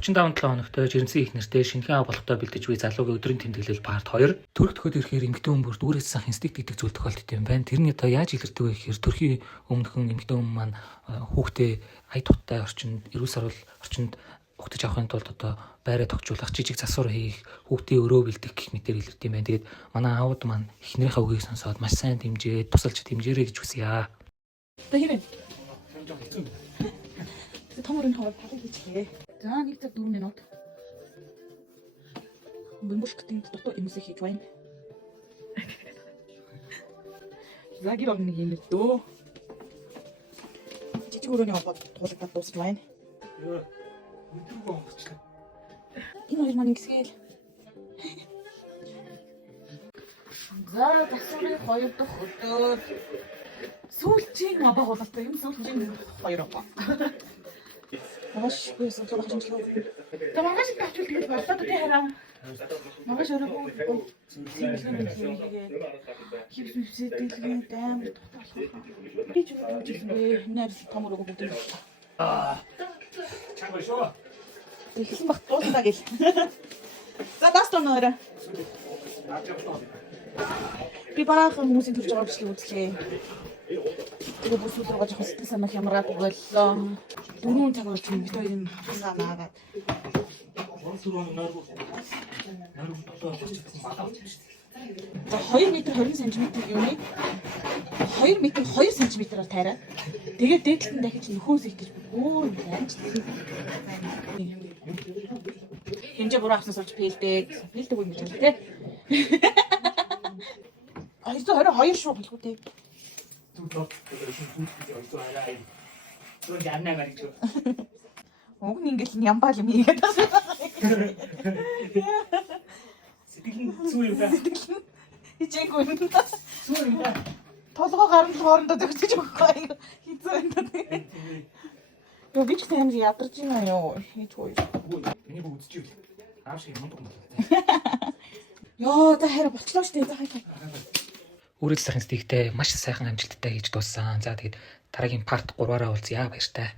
35 хоногтой жирэмсэн их нэртэй шинхэн аав болохтой бэлдэж буй залуугийн өдрийн тэмдэглэл парт 2. Төрөх төхөд ирэхээр эмэгтэй хүн бүр дүүрээс сах инстинкт гэдэг зүйл тохиолддог юм байна. Тэрний одоо яаж илэрдэг вэ гэхээр төрхийн өмнөхөн эмэгтэй хүн маань хүүхдээ ая тухтай орчинд, эрүүл сарвал орчинд ухтаж авахын тулд одоо байраа тогтжуулах, жижиг засвар хийх, хүүхдийн өрөө бэлдэх гэх мэтээр илэрдэг юм байна. Тэгээд манай аауд маань эхнэрийнхээ үгийг сонсоод маш сайн дэмжиж, тусалж дэмжээрэй гэж хүсье. Тэхэрэн. Томорын хавар парыг хийчихээ. За 1 цаг 4 минут. Бэмбүшгтийн дотоо юмсыг хийж байна. За гэр орны юм дөө. Жижиг өрөөний хавар туулагдаад дуусч байна. Өдрөгөө онгоцчлаа. Энэ хоёр маань ингэсгээл. За засварын 2 дахь өдөр. Сүүлчийн мабаг бололтой юм сүүлчийн 2 аваа. Маш их сонирхолтой шинжилгээ. За магаш их авчвал тэгээд болоо тэ хараа. Магаш өрөөгөө хипс мипсэдэлгийн дэм тоталхаа. Би ч үгүй нэр том өрөөгөө бүгд. Чамаа шоо. Ихсэн бах дуусна гэл. За дастон нөрэ. Би баахан хүмүүсийн төрж байгаа бичлэг үзлээ. Тэгээ бүсүүд рүү гаж хостой санах ямраад боллоо. 4 цаг болж бид хоёрын хангаа наагаад. За 2 м 20 см юуны 2 м 2 см-аар таараа. Тэгээд дээдлэн дахиж нөхөөс их гэж өөр юм амж. Хэмжээ буруу авснаас болж пэлдэг үгүй юм чинь тий. А 222 шүү гэлгүй тий. Уг нь ингээл ямбаа юм ийгээд байна. Сэтгэлийн зүү юм байна. Хичээгүй юм да. Зүү юм да. Толгой гарна хоорондоо зөгчөж өгөхгүй. Хизээ энэ. Юу гэж тань ядарч байна ёо. Хийж гоё. Энийг үзчихвэл аав шиг мундаг юм байна. Ёо та хараа болчлоо шүү дээ. Үргэлж сайхан стиктэй маш сайхан амжилттай хийж дууссан. За тэгээд дараагийн парт 3-аараа уулзъя баяртай.